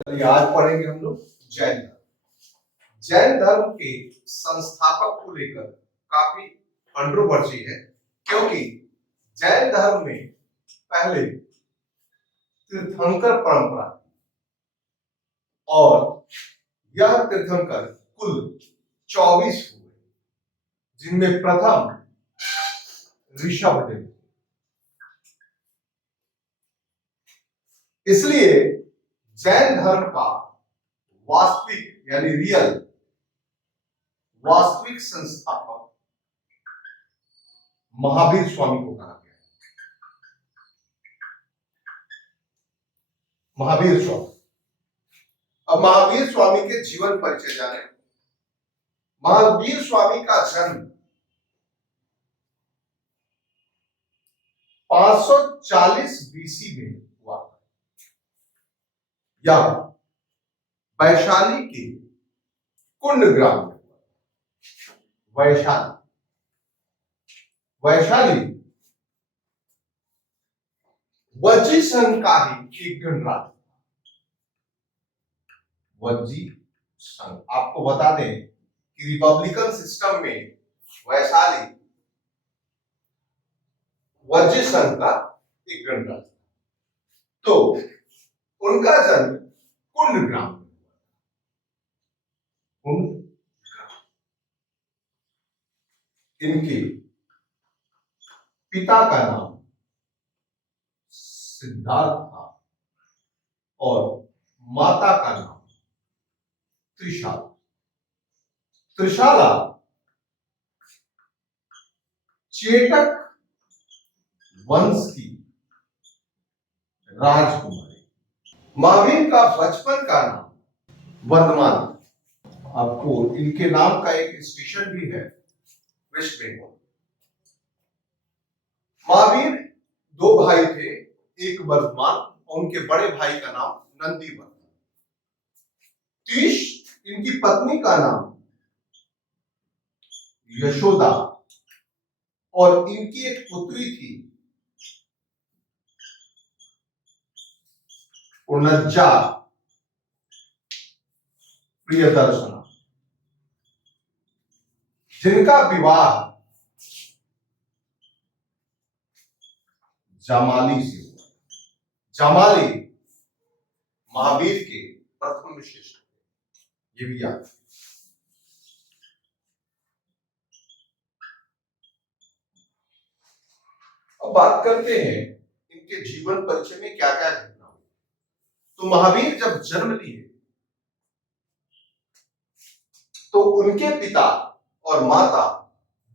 चलिए आज पढ़ेंगे हम लोग जैन धर्म। जैन धर्म के संस्थापक को लेकर काफी कंट्रोवर्सी है, क्योंकि जैन धर्म में पहले तीर्थंकर परंपरा थी और यह तीर्थंकर कुल 24 हुए, जिनमें प्रथम ऋषभदेव। इसलिए जैन धर्म का वास्तविक यानी रियल वास्तविक संस्थापक महावीर स्वामी को कहा गया है। महावीर स्वामी। अब महावीर स्वामी के जीवन परिचय जाने। महावीर स्वामी का जन्म 540 बीसी में हुआ या वैशाली के कुंड ग्राम में हुआ। वैशाली वज्जी संघ का ही एक गणराज्य। वज्जी संघ, आपको बता दें कि रिपब्लिकन सिस्टम में वैशाली वज्जी संघ का एक गणराज्य। तो उनका जन्म कुंड ग्राम में हुआ। इनके पिता का नाम सिद्धार्थ था और माता का नाम त्रिशाला। त्रिशाला चेटक वंश की राजकुमारी। महावीर का बचपन का नाम वर्धमान। आपको इनके नाम का एक स्टेशन भी है वेस्ट बंगाल। महावीर दो भाई थे, एक वर्धमान और उनके बड़े भाई का नाम नंदीवर्धन। तीश इनकी पत्नी का नाम यशोदा और इनकी एक पुत्री थी उन्नजा प्रियदर्शना, जिनका विवाह जमाली से हुआ। जमाली महावीर के प्रथम शिष्य, ये भी याद। अब बात करते हैं इनके जीवन परिचय में क्या क्या घटना हुई। तो महावीर जब जन्म लिए तो उनके पिता और माता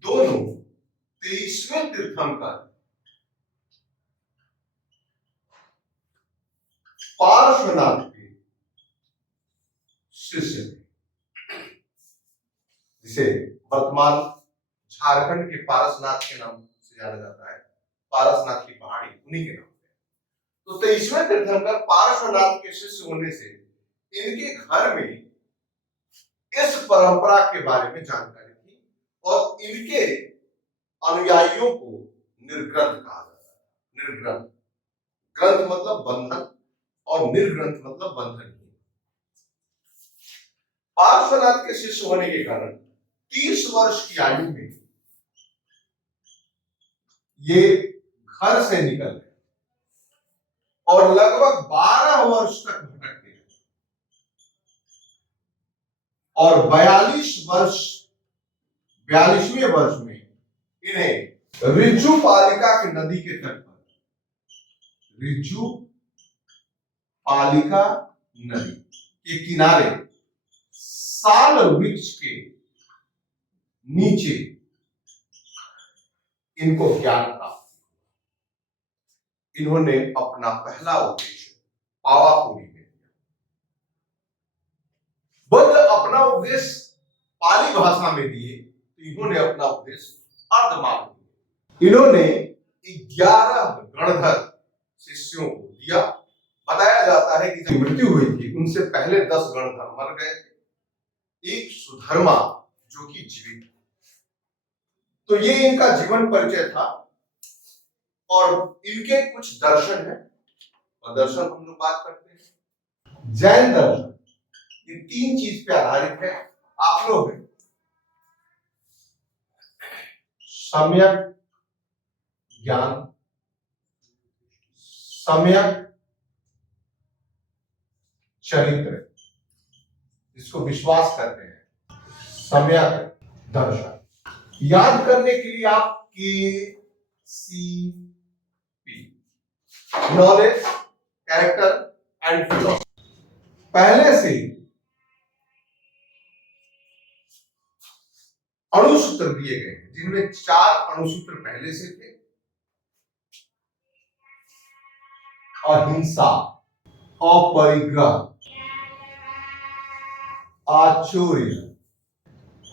दोनों 23वें तीर्थंकर पार्श्वनाथ के शिष्य थे, जिसे वर्तमान झारखंड के पारसनाथ के नाम से जाना जाता है। पारसनाथ की पहाड़ी उन्हीं के नाम से। तो 23वें तीर्थंकर पार्श्वनाथ के शिष्य होने से इनके घर में इस परंपरा के बारे में जानकारी थी और इनके अनुयायियों को निर्ग्रंथ कहा जाता है। निर्ग्रंथ, ग्रंथ मतलब बंधन और निर्ग्रंथ मतलब बंधन। पार्श्वनाथ के शिष्य होने के कारण 30 वर्ष की आयु में ये घर से निकल गए और लगभग 12 वर्ष तक भटकते रहे और 42वें वर्ष में इन्हें रिज्जू पालिका की नदी के तट पर, रिज्जू पालिका नदी के किनारे साल वृक्ष के नीचे इनको ज्ञान प्राप्त। इन्होंने अपना पहला उपदेश पावापुरी में दिया। बुद्ध अपना उपदेश पाली भाषा में दिए, तो इन्होंने अपना उपदेश अर्धमाल में दिया। इन्होंने 11 गणधर शिष्यों को दिया। बताया जाता है कि जब मृत्यु हुई थी उनसे पहले 10 गणधर मर गए थे, एक सुधर्मा जो कि जीवित। तो ये इनका जीवन परिचय था और इनके कुछ दर्शन है और दर्शन हम लोग बात करते हैं। जैन दर्शन, ये 3 चीज पे आधारित है। आप लोग सम्यक ज्ञान, सम्यक चरित्र, जिसको विश्वास करते हैं, सम्यक दर्शन। याद करने के लिए आप KCP, knowledge, character and philosophy, पहले से अणुसूत्र दिए गए हैं, जिनमें 4 अणुसूत्र पहले से थे। अहिंसा, अपरिग्रह, आचौर्य,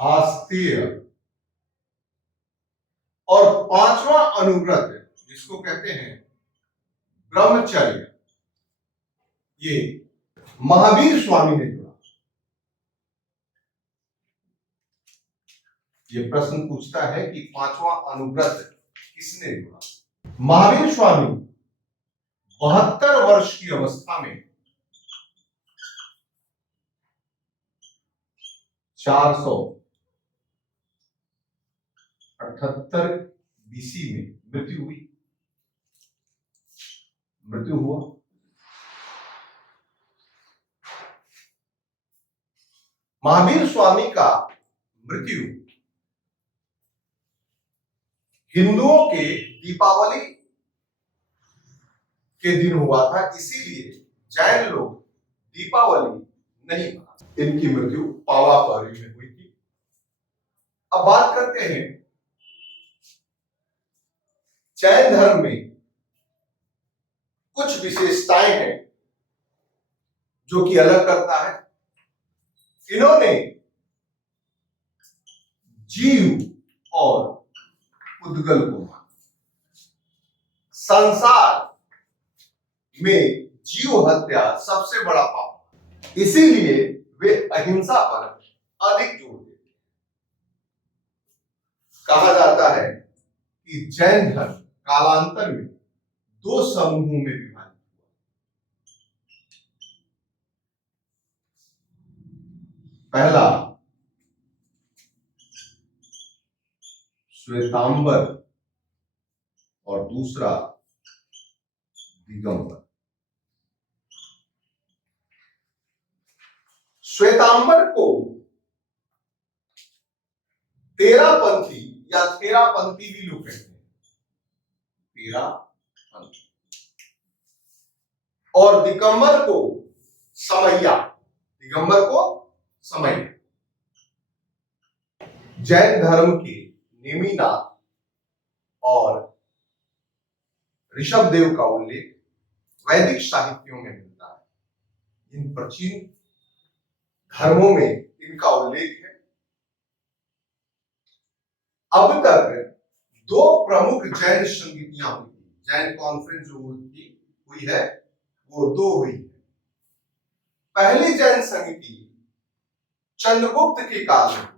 आस्तेय और 5वां अनुव्रत, जिसको कहते हैं ब्रह्मचर्य, ये महावीर स्वामी ने जोड़ा। ये प्रश्न पूछता है कि 5वां अनुव्रत किसने जोड़ा। महावीर स्वामी 72 वर्ष की अवस्था में 478 BC में मृत्यु हुआ। महावीर स्वामी का मृत्यु हिंदुओं के दीपावली के दिन हुआ था, इसीलिए जैन लोग दीपावली नहीं मनाते। इनकी मृत्यु पावापहरी में हुई थी। अब बात करते हैं जैन धर्म में कुछ विशेषताएं हैं जो कि अलग करता है। इन्होंने जीव और उद्गल को माना। संसार में जीव हत्या सबसे बड़ा पाप, इसीलिए वे अहिंसा पर अधिक जोर देते हैं। कहा जाता है कि जैन धर्म कालांतर में 2 समूहों में विभाजित हुआ। पहला श्वेतांबर और दूसरा दिगंबर। श्वेतांबर को तेरापंथी या थेरापंथी भी लोग कहते हैं, तेरापंथी। और दिगंबर को समैया, जैन धर्म के नेमिनाथ और ऋषभदेव का उल्लेख वैदिक साहित्यों में मिलता है। इन प्राचीन धर्मों में इनका उल्लेख है। अब तक 2 प्रमुख जैन संगीतियां हुई थी। जैन कॉन्फ्रेंस जो हुई है वो 2 हुई है। पहली जैन संगीति चंद्रगुप्त के काल में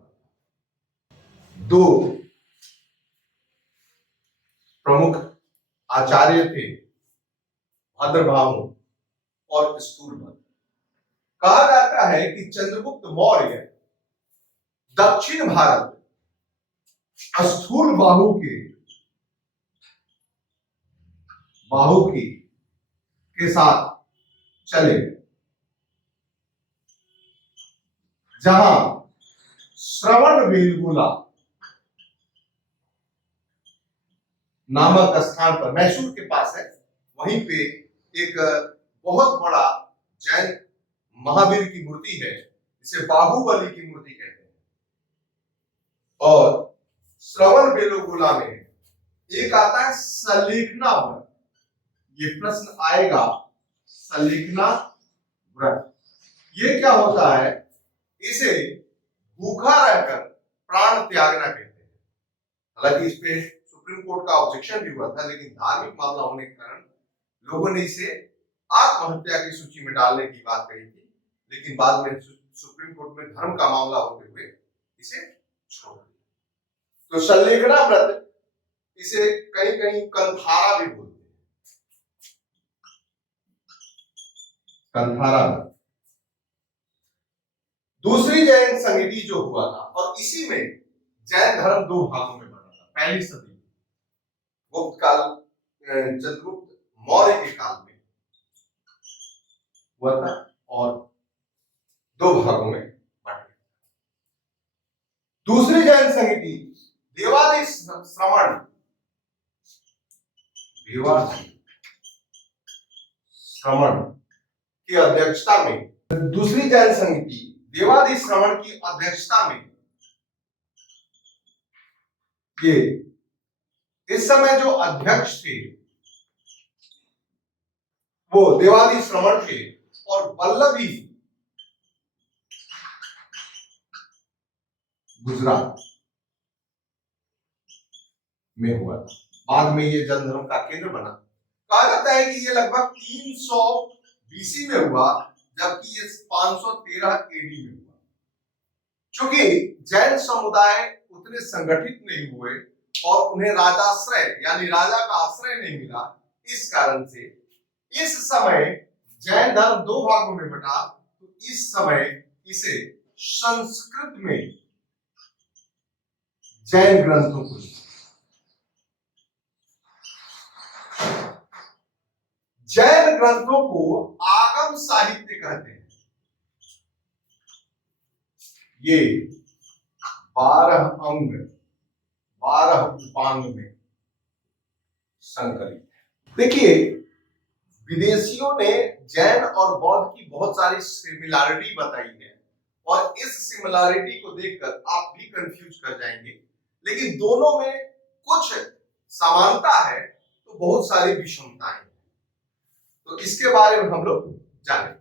2 प्रमुख आचार्य थे, भद्रभानु और स्थूलभद्र। कहा जाता है कि चंद्रगुप्त मौर्य दक्षिण भारत स्थूल बाहु के साथ चले, जहां श्रवणबेलगोला नामक स्थान पर, मैसूर के पास है, वहीं पे एक बहुत बड़ा जैन महावीर की मूर्ति है, जिसे बाहुबली की मूर्ति कहते हैं। और श्रवणबेलगोला में एक आता है सलेखना व्रत। ये प्रश्न आएगा, सलेखना व्रत ये क्या होता है? इसे भूखा रहकर प्राण त्यागना कहते हैं। हालांकि इस पे सुप्रीम कोर्ट का ऑब्जेक्शन भी हुआ था, लेकिन धार्मिक मामला होने के कारण लोगों ने इसे आत्महत्या की सूची में डालने की बात कही थी, लेकिन बाद में सुप्रीम कोर्ट में धर्म का मामला होते हुए इसे छोड़ दिया। तो सल्लेखना व्रत, इसे कहीं कहीं कंथारा भी बोलते हैं, कंथारा व्रत। दूसरी जैन संहिता जो हुआ था, और इसी में जैन धर्म दो भागों में बना था। पहली सदी गुप्त काल, चंद्रगुप्त मौर्य के काल में हुआ था और दो भागों में बांटा। दूसरी जैन संहिता देवादि श्रमण की अध्यक्षता में, दूसरी जैन संहिता देवादि श्रवण की अध्यक्षता में, ये इस समय जो अध्यक्ष थे वो देवादि श्रवण थे और वल्लभी गुजरात में हुआ था। बाद में ये जैन धर्म का केंद्र बना। कहा जाता है कि ये लगभग 300 बीसी में हुआ, जबकि ये 513 एडी में हुआ। चूंकि जैन समुदाय उतने संगठित नहीं हुए और उन्हें राजाश्रय यानी राजा का आश्रय नहीं मिला, इस कारण से इस समय जैन धर्म दो भागों में बटा। तो इस समय इसे संस्कृत में जैन ग्रंथों को, जैन ग्रंथों को आगम साहित्य कहते हैं। ये 12 अंग 12 उपांग में संकलित है। देखिए, विदेशियों ने जैन और बौद्ध की बहुत सारी सिमिलरिटी बताई है और इस सिमिलरिटी को देखकर आप भी कंफ्यूज कर जाएंगे, लेकिन दोनों में कुछ समानता है तो बहुत सारी विषमताएं हैं। तो इसके बारे में हम लोग जानेंगे।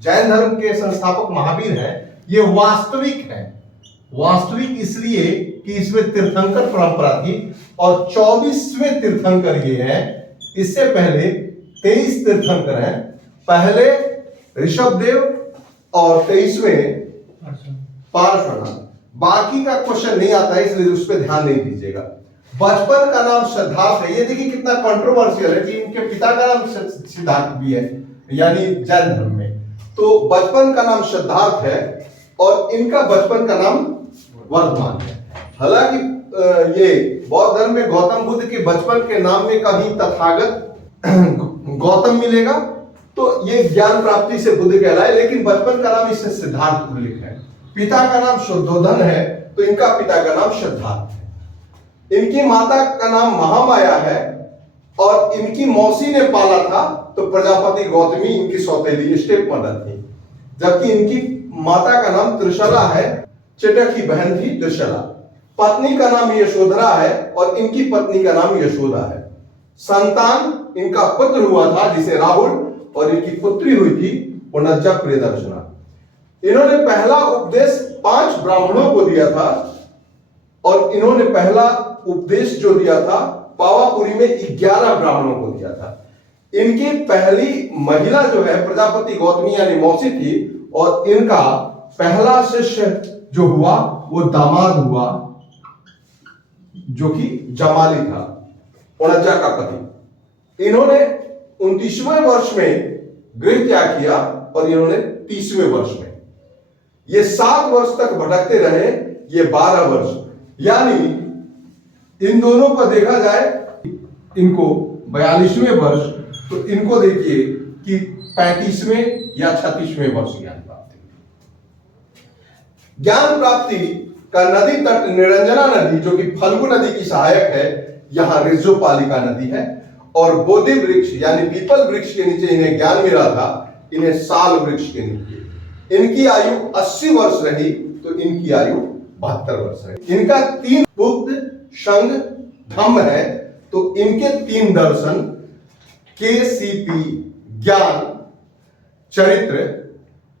जैन धर्म के संस्थापक महावीर हैं। ये वास्तविक है, वास्तविक इसलिए कि इसमें तीर्थंकर परंपरा थी और 24वें तीर्थंकर ये हैं। इससे पहले 23 तीर्थंकर हैं। पहले ऋषभदेव और 23वें पार्श्वनाथ। बाकी का क्वेश्चन नहीं आता है, इसलिए उस पर ध्यान नहीं दीजिएगा। बचपन का नाम सिद्धार्थ है। ये देखिए कितना कंट्रोवर्शियल है कि इनके पिता का नाम सिद्धार्थ भी है, यानी जैन धर्म में। तो बचपन का नाम सिद्धार्थ है और इनका बचपन का नाम वर्धमान है। हालांकि ये बौद्ध धर्म में गौतम बुद्ध के बचपन के नाम में कहीं तथागत गौतम मिलेगा तो ये ज्ञान प्राप्ति से बुद्ध कहलाए, लेकिन बचपन का नाम इससे सिद्धार्थ उल्लेख है। पिता का नाम शुद्धोधन है तो इनका पिता का नाम सिद्धार्थ है। इनकी माता का नाम महामाया है और इनकी मौसी ने पाला था तो प्रजापति गौतमी इनकी सौतेली स्टेप मदर थी, जबकि इनकी माता का नाम त्रिशला है, चेटक की बहन थी त्रिशला। पत्नी का नाम यशोधरा है और इनकी पत्नी का नाम यशोदा है। संतान इनका पुत्र हुआ था जिसे राहुल, और इनकी पुत्री हुई थी पुनज्जा प्रियदर्शना। इन्होंने पहला उपदेश 5 ब्राह्मणों को दिया था और इन्होंने पहला उपदेश जो दिया था पावापुरी में 11 ब्राह्मणों को दिया था। इनकी पहली महिला जो है प्रजापति गौतमी यानी मौसी थी और इनका पहला शिष्य जो हुआ वो दामाद हुआ जो कि जमाली था, पुनज्जा का पति। इन्होंने 29वें वर्ष में गृह त्याग किया और इन्होंने 30वें वर्ष में, ये 7 वर्ष तक भटकते रहे, ये 12 वर्ष। यानी इन दोनों को देखा जाए, इनको 42वें वर्ष, तो इनको देखिए कि 35वें या 36वें वर्ष ज्ञान प्राप्ति का नदी तट निरंजना नदी जो कि फल्गु नदी की सहायक है, यहां ऋजोपालिका नदी है। और बोधि वृक्ष यानी पीपल वृक्ष के नीचे इन्हें ज्ञान मिला था, इन्हें साल वृक्ष के नीचे। इनकी आयु 80 वर्ष रही तो इनकी आयु 72 वर्ष रही। इनका 3 बुद्ध संघ धम्म है तो इनके 3 दर्शन केसीपी ज्ञान चरित्र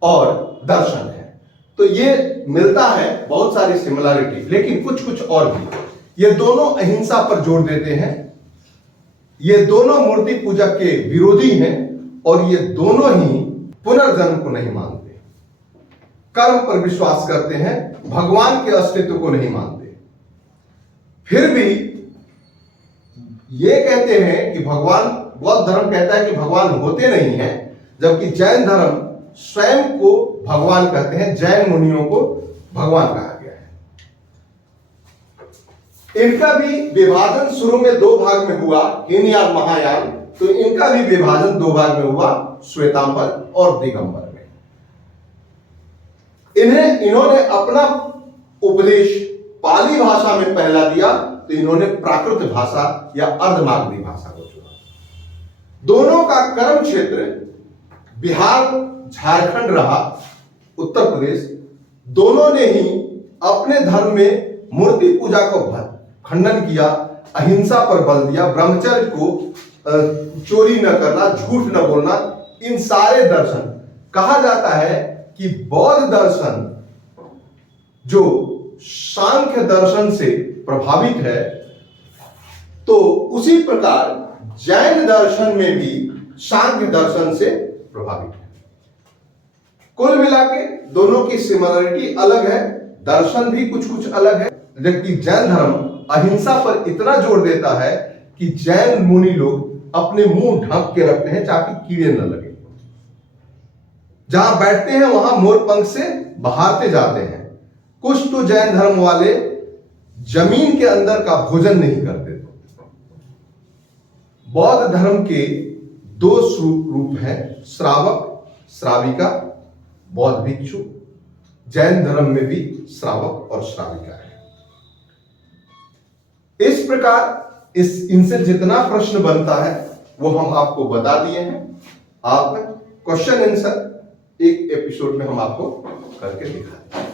और दर्शन है। तो ये मिलता है बहुत सारी सिमिलरिटी, लेकिन कुछ कुछ और भी। ये दोनों अहिंसा पर जोर देते हैं, ये दोनों मूर्ति पूजक के विरोधी हैं और ये दोनों ही पुनर्जन्म को नहीं मानते, कर्म पर विश्वास करते हैं, भगवान के अस्तित्व को नहीं मानते। फिर भी ये कहते हैं कि भगवान, बौद्ध धर्म कहता है कि भगवान होते नहीं हैं, जबकि जैन धर्म स्वयं को भगवान कहते हैं, जैन मुनियों को भगवान कहा गया है। इनका भी विभाजन शुरू में दो भाग में हुआ, हीनयान महायान, तो इनका भी विभाजन दो भाग में हुआ, श्वेतांबर और दिगंबर में। इन्होंने अपना उपदेश पाली भाषा में पहला दिया, तो इन्होंने प्राकृत भाषा या अर्धमागधी भाषा को चुना। दोनों का कर्म क्षेत्र बिहार झारखंड रहा, उत्तर प्रदेश। दोनों ने ही अपने धर्म में मूर्ति पूजा को खंडन किया, अहिंसा पर बल दिया, ब्रह्मचर्य को, चोरी न करना, झूठ न बोलना, इन सारे दर्शन। कहा जाता है कि बौद्ध दर्शन जो सांख्य दर्शन से प्रभावित है, तो उसी प्रकार जैन दर्शन में भी सांख्य दर्शन से प्रभावित है। कुल मिला के दोनों की सिमिलरिटी अलग है, दर्शन भी कुछ कुछ अलग है। जबकि जैन धर्म अहिंसा पर इतना जोर देता है कि जैन मुनि लोग अपने मुंह ढक के रखते हैं ताकि कीड़े न लगे। जहां बैठते हैं वहां मोर पंख से बहारते जाते हैं। कुछ तो जैन धर्म वाले जमीन के अंदर का भोजन नहीं करते। बौद्ध धर्म के दो रूप हैं, श्रावक श्राविका, बौद्ध भिक्षु। जैन धर्म में भी श्रावक और श्राविका है। इस प्रकार इनसे जितना प्रश्न बनता है वो हम आपको बता दिए हैं। आप क्वेश्चन आंसर एक एपिसोड में हम आपको करके दिखाएंगे।